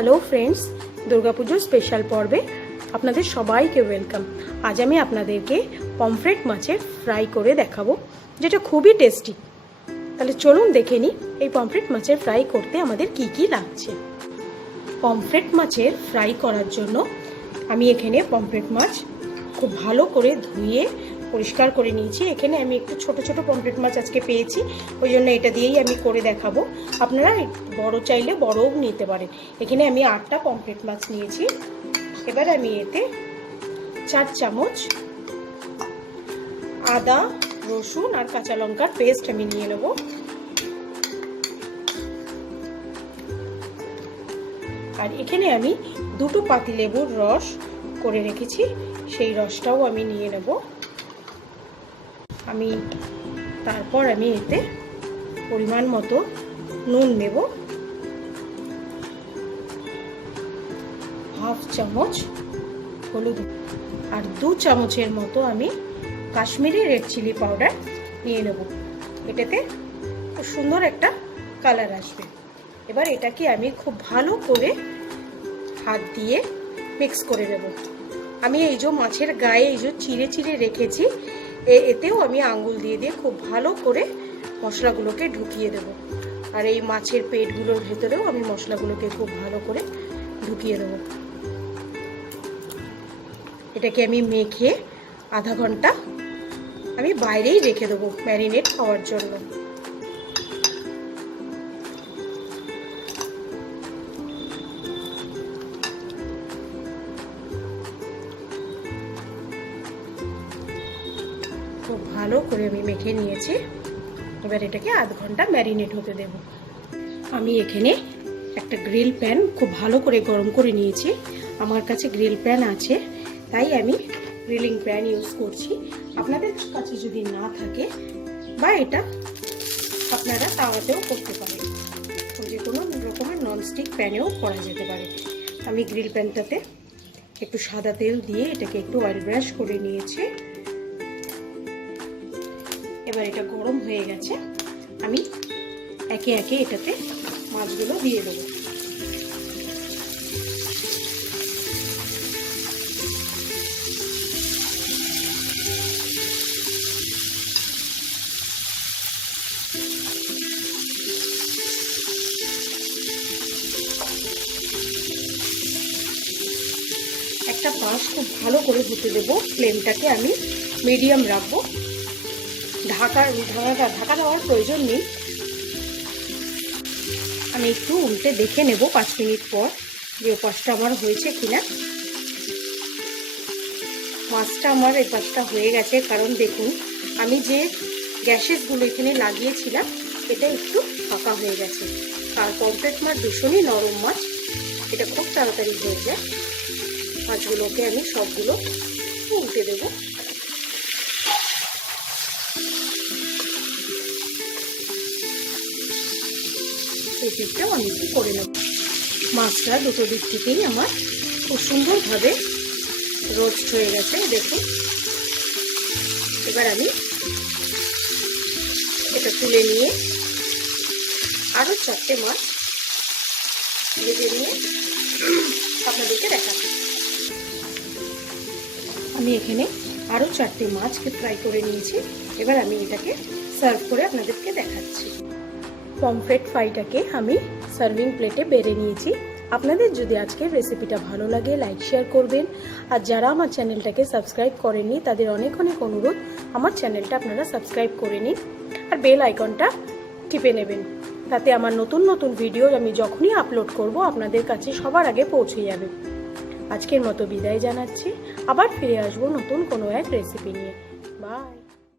Hello friends, দুর্গাপুজোর special পর্বে আপনাদের সবাইকে ওয়েলকাম। আজ আমি আপনাদেরকে পমফ্রেট মাছের ফ্রাই করে দেখাবো, যেটা খুবই টেস্টি। তাহলে চলুন দেখে নিই এই পমফ্রেট মাছের ফ্রাই করতে আমাদের কি কি লাগছে। পমফ্রেট মাছের ফ্রাই করার জন্য আমি এখানে পমফ্রেট মাছ খুব ভালো করে ধুয়ে পরিষ্কার করে নিয়েছি। এখানে আমি একটু ছোট ছোট পমফ্রেট মাছ আজকে পেয়েছি, ওই জন্য এটা দিয়েই আমি করে দেখাবো। আপনারা বড় চাইলে বড়ও নিতে পারেন। এখানে আমি 8টা পমফ্রেট মাছ নিয়েছি। এবার আমি এতে 4 চামচ আদা, রসুন আর কাঁচা লঙ্কার পেস্ট আমি নিয়ে নেব। আর এখানে আমি 2টো পাতিলেবুর রস করে রেখেছি, সেই রসটাও আমি নিয়ে নেব। তারপর আমি এতে পরিমাণ মতো নুন নেব, 1/2 চামচ হলুদ আর 2 চামচের মতো আমি কাশ্মীরি রেড চিলি পাউডার নিয়ে নেব। এটাতে খুব সুন্দর একটা কালার আসবে। এবার এটাকে আমি খুব ভালো করে হাত দিয়ে মিক্স করে নেব। আমি এই যে মাছের গায়ে এই যে চিড়ে চিড়ে রেখেছি, এতেও আমি আঙ্গুল দিয়ে দিয়ে খুব ভালো করে মশলাগুলোকে ঢুকিয়ে দেব। আর এই মাছের পেটগুলোর ভেতরেও আমি মশলাগুলোকে খুব ভালো করে ঢুকিয়ে দেব। এটাকে আমি মেখে আধা ঘন্টা আমি বাইরেই রেখে দেবো ম্যারিনেট হওয়ার জন্য। খুব ভালো করে আমি মেখে নিয়েছি। এবার এটাকে আধ ঘন্টা ম্যারিনেট হতে দেব। আমি এখানে একটা গ্রিল প্যান খুব ভালো করে গরম করে নিয়েছি। আমার কাছে গ্রিল প্যান আছে, তাই আমি গ্রিলিং প্যান ইউজ করছি। আপনাদের কাছে যদি না থাকে বা এটা আপনারা তাওয়াতেও করতে পারেন, যে কোনো রকমের ননস্টিক প্যানেও করা যেতে পারে। আমি গ্রিল প্যানটাতে একটু সাদা তেল দিয়ে এটাকে একটু অয়েল ব্রাশ করে নিয়েছি। এবার এটা গরম হয়ে গেছে, আমি একে একে এটাতে মাছগুলো দিয়ে দেবো। একটা পাশ খুব ভালো করে হতে দেবো। ফ্লেমটাকে আমি মিডিয়াম রাখবো। ঢাকা দেওয়ার প্রয়োজন নেই। আমি একটু উল্টে দেখে নেব 5 মিনিট পর যে পাশটা আমার হয়েছে কিনা। মাছটা আমার এই পাশটা হয়ে গেছে, কারণ দেখুন আমি যে গ্যাসেসগুলো এখানে লাগিয়েছিলাম এটা একটু ফাঁকা হয়ে গেছে। আর পমফ্রেট মাছ ভীষণই নরম মাছ, এটা খুব তাড়াতাড়ি হয়ে যায়। মাছগুলোকে আমি সবগুলো উল্টে দেব। এই দিকটাও আমি একটু করে নেব। মাছটা দুটো দিক থেকেই আমার খুব সুন্দরভাবে রোস্ট হয়ে গেছে, দেখুন। এবার আমি এটা তুলে নিয়ে আরও 4টে মাছ ভেজে নিয়ে আপনাদেরকে দেখাচ্ছি। আমি এখানে আরও 4টে মাছকে ফ্রাই করে নিয়েছি। এবার আমি এটাকে সার্ভ করে আপনাদেরকে দেখাচ্ছি। পমফ্রেট ফ্রাইটাকে আমি সার্ভিং প্লেটে বেড়ে নিয়েছি। আপনাদের যদি আজকের রেসিপিটা ভালো লাগে লাইক শেয়ার করবেন। আর যারা আমার চ্যানেলটাকে সাবস্ক্রাইব করেননি তাদের অনেক অনেক অনুরোধ, আমার চ্যানেলটা আপনারা সাবস্ক্রাইব করে নিন আর বেল আইকনটা টিপে নেবেন। তাতে আমার নতুন নতুন ভিডিও আমি যখনই আপলোড করব আপনাদের কাছে সবার আগে পৌঁছে যাবে। আজকের মতো বিদায় জানাচ্ছি, আবার ফিরে আসবো নতুন কোনো এক রেসিপি নিয়ে। বাই।